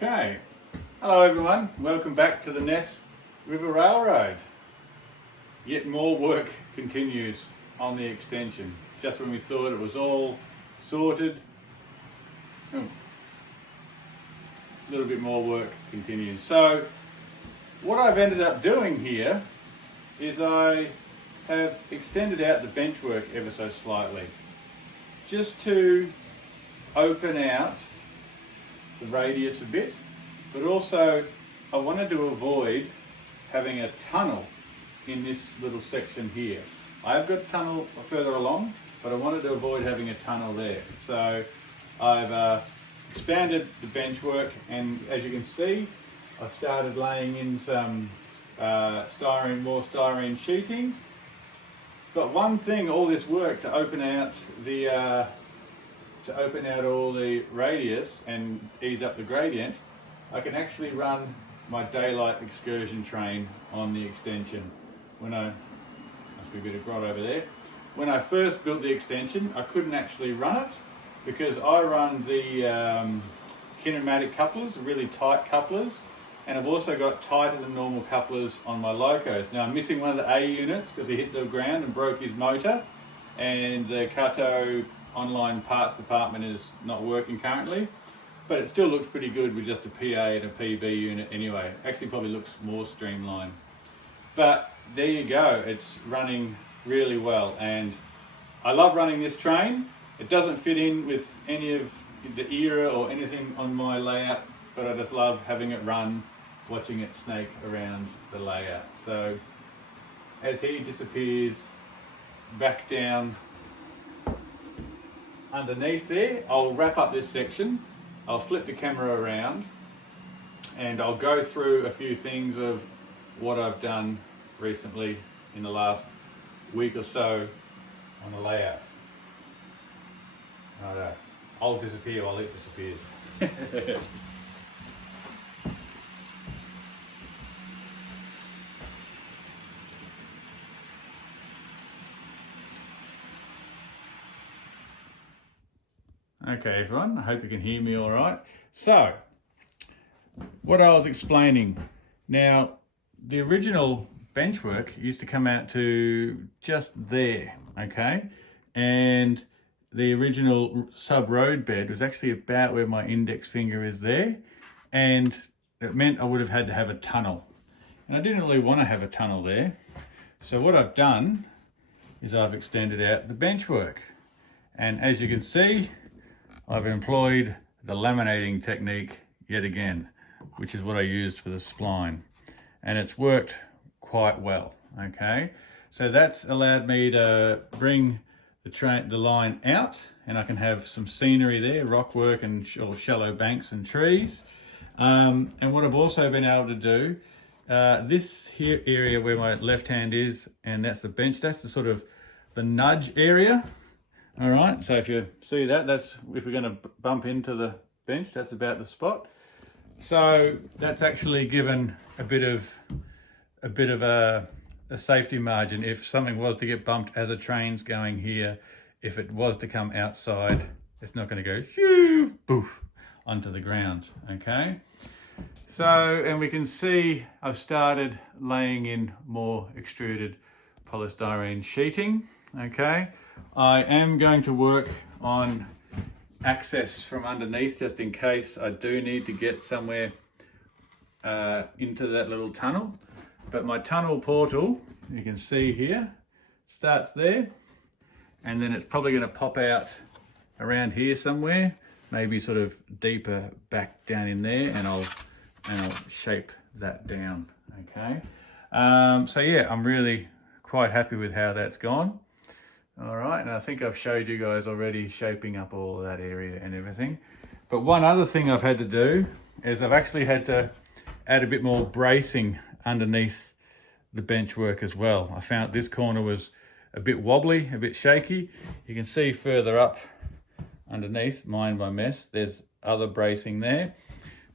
Okay, hello everyone, welcome back to the Ness River Railroad. Yet more work continues on the extension. Just when we thought it was all sorted, a little bit more work continues. So what I've ended up doing here is I have extended out the bench work ever so slightly, just to open out the radius a bit, but also I wanted to avoid having a tunnel in this little section here. I've got a tunnel further along, but I wanted to avoid having a tunnel there. So I've expanded the bench work, and as you can see, I've started laying in some more styrene sheeting. But one thing, all this work to open out all the radius and ease up the gradient, I can actually run my daylight excursion train on the extension. Must be a bit of grot over there. When I first built the extension, I couldn't actually run it because I run the kinematic couplers, really tight couplers, and I've also got tighter than normal couplers on my locos. Now I'm missing one of the A units because he hit the ground and broke his motor, and the Kato online parts department is not working currently, but it still looks pretty good with just a PA and a PB unit anyway. Actually probably looks more streamlined. But there you go, it's running really well, and I love running this train. It doesn't fit in with any of the era or anything on my layout, but I just love having it run, watching it snake around the layout. So as he disappears back down underneath there, I'll wrap up this section, I'll flip the camera around, and I'll go through a few things of what I've done recently in the last week or so on the layout. Righto, I'll disappear while it disappears. Okay everyone, I hope you can hear me all right. So, what I was explaining, now the original bench work used to come out to just there, okay? And the original sub-road bed was actually about where my index finger is there, and it meant I would have had to have a tunnel. And I didn't really want to have a tunnel there. So what I've done is I've extended out the bench work. And as you can see, I've employed the laminating technique yet again, which is what I used for the spline. And it's worked quite well, okay? So that's allowed me to bring the line out, and I can have some scenery there, rock work or shallow banks and trees. And what I've also been able to do, this here area where my left hand is, and that's the bench, that's the sort of the nudge area. All right, so if you see that, that's if we're going to bump into the bench, that's about the spot. So that's actually given a bit of a safety margin if something was to get bumped as a train's going here. If it was to come outside, it's not going to go shoo, poof onto the ground. Okay. So, and we can see I've started laying in more extruded polystyrene sheeting. Okay. I am going to work on access from underneath just in case I do need to get somewhere into that little tunnel. But my tunnel portal, you can see here, starts there, and then it's probably going to pop out around here somewhere, maybe sort of deeper back down in there, and I'll shape that down. Okay. So yeah, I'm really quite happy with how that's gone. All right, and I think I've showed you guys already shaping up all of that area and everything. But one other thing I've had to do is I've actually had to add a bit more bracing underneath the bench work as well. I found this corner was a bit wobbly, a bit shaky. You can see further up underneath, Mind My Mess, there's other bracing there.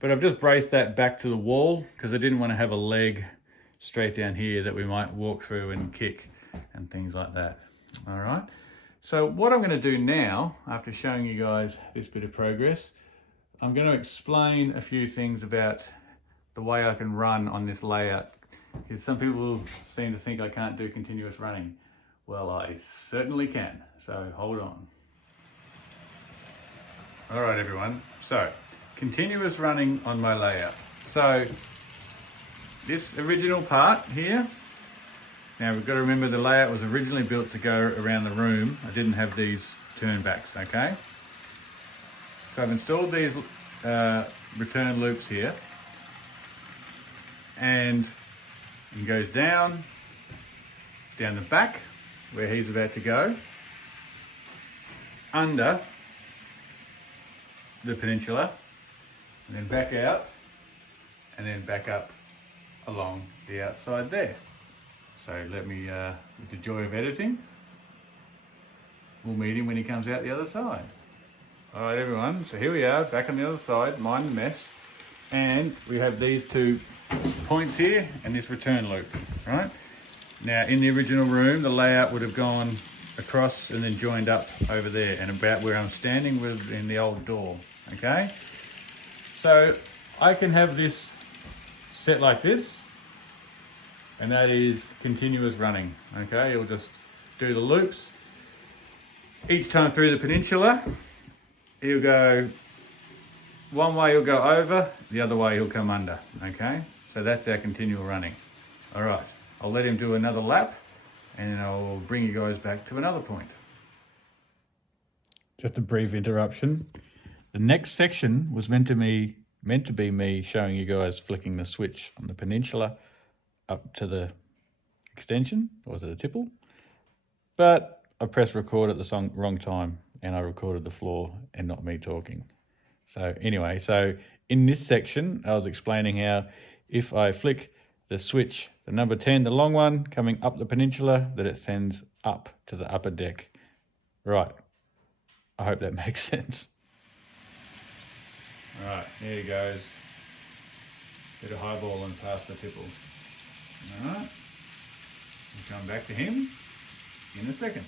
But I've just braced that back to the wall because I didn't want to have a leg straight down here that we might walk through and kick and things like that. All right, so what I'm going to do now, after showing you guys this bit of progress, I'm going to explain a few things about the way I can run on this layout, because some people seem to think I can't do continuous running. Well, I certainly can, so hold on. All right, everyone, so continuous running on my layout. So this original part here, now we've got to remember the layout was originally built to go around the room. I didn't have these turnbacks, okay? So I've installed these return loops here, and it goes down the back where he's about to go, under the peninsula, and then back out, and then back up along the outside there. So let me, with the joy of editing, we'll meet him when he comes out the other side. All right, everyone, so here we are, back on the other side, mind the mess. And we have these 2 points here and this return loop, right? Now, in the original room, the layout would have gone across and then joined up over there and about where I'm standing with in the old door, okay? So I can have this set like this, and that is continuous running, okay? You'll just do the loops. Each time through the peninsula, he'll go, one way he'll go over, the other way he'll come under, okay? So that's our continual running. All right, I'll let him do another lap and then I'll bring you guys back to another point. Just a brief interruption. The next section was meant to be me showing you guys flicking the switch on the peninsula up to the extension or to the tipple, but I pressed record at the wrong time and I recorded the floor and not me talking. So anyway, so in this section, I was explaining how if I flick the switch, the number 10, the long one, coming up the peninsula, that it sends up to the upper deck. Right, I hope that makes sense. All right, there he goes. Bit of highball and past the tipple. All right, we'll come back to him in a second.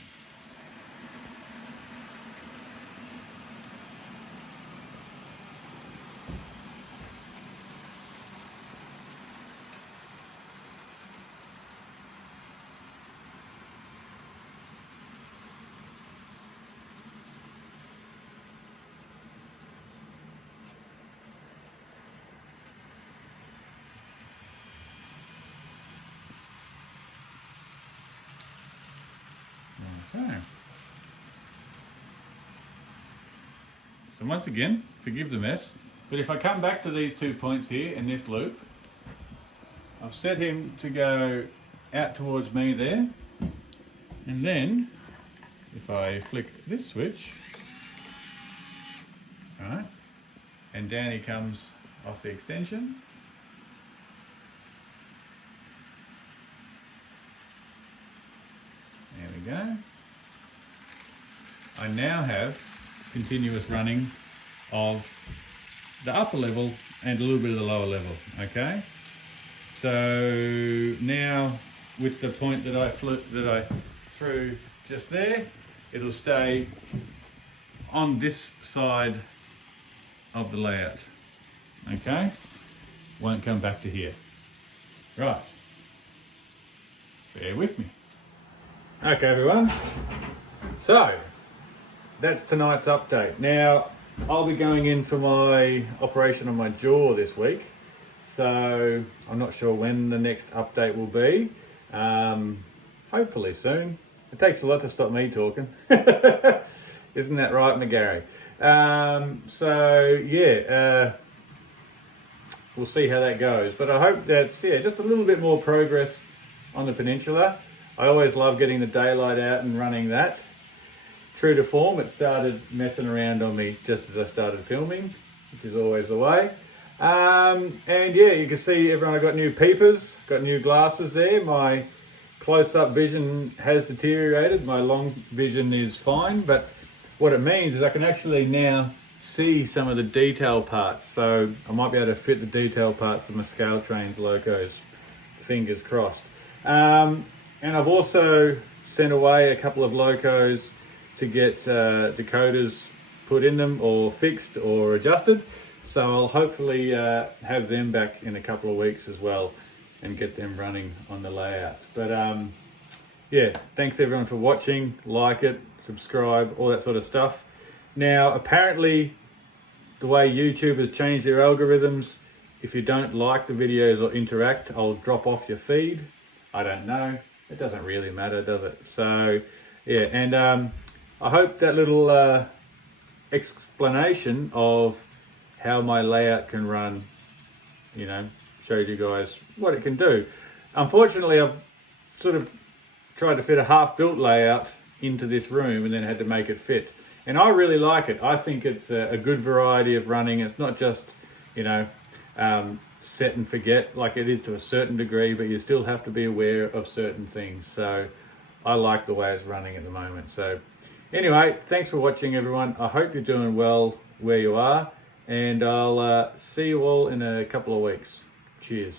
Okay. So once again, forgive the mess, but if I come back to these 2 points here in this loop, I've set him to go out towards me there, and then if I flick this switch, alright, and down he comes off the extension. There we go. I now have continuous running of the upper level and a little bit of the lower level, okay? So now with the point that I threw just there, it'll stay on this side of the layout, okay? Won't come back to here. Right, bear with me. Okay everyone, so that's tonight's update. Now, I'll be going in for my operation on my jaw this week, so I'm not sure when the next update will be. Hopefully soon. It takes a lot to stop me talking. Isn't that right, McGarry? So yeah, we'll see how that goes. But I hope that's, yeah, just a little bit more progress on the peninsula. I always love getting the daylight out and running that. True to form, it started messing around on me just as I started filming, which is always the way. And yeah, you can see everyone, I got new peepers, got new glasses there. My close-up vision has deteriorated. My long vision is fine, but what it means is I can actually now see some of the detail parts. So I might be able to fit the detail parts to my scale trains, locos, fingers crossed. And I've also sent away a couple of locos to get decoders put in them or fixed or adjusted. So I'll hopefully have them back in a couple of weeks as well and get them running on the layouts. But yeah, thanks everyone for watching. Like it, subscribe, all that sort of stuff. Now, apparently, the way YouTube has changed their algorithms, if you don't like the videos or interact, I'll drop off your feed. I don't know. It doesn't really matter, does it? So, yeah, and I hope that little explanation of how my layout can run, you know, showed you guys what it can do. Unfortunately, I've sort of tried to fit a half-built layout into this room and then had to make it fit. And I really like it. I think it's a good variety of running. It's not just, you know, set and forget like it is to a certain degree, but you still have to be aware of certain things. So I like the way it's running at the moment. So anyway, thanks for watching, everyone. I hope you're doing well where you are, and I'll see you all in a couple of weeks. Cheers.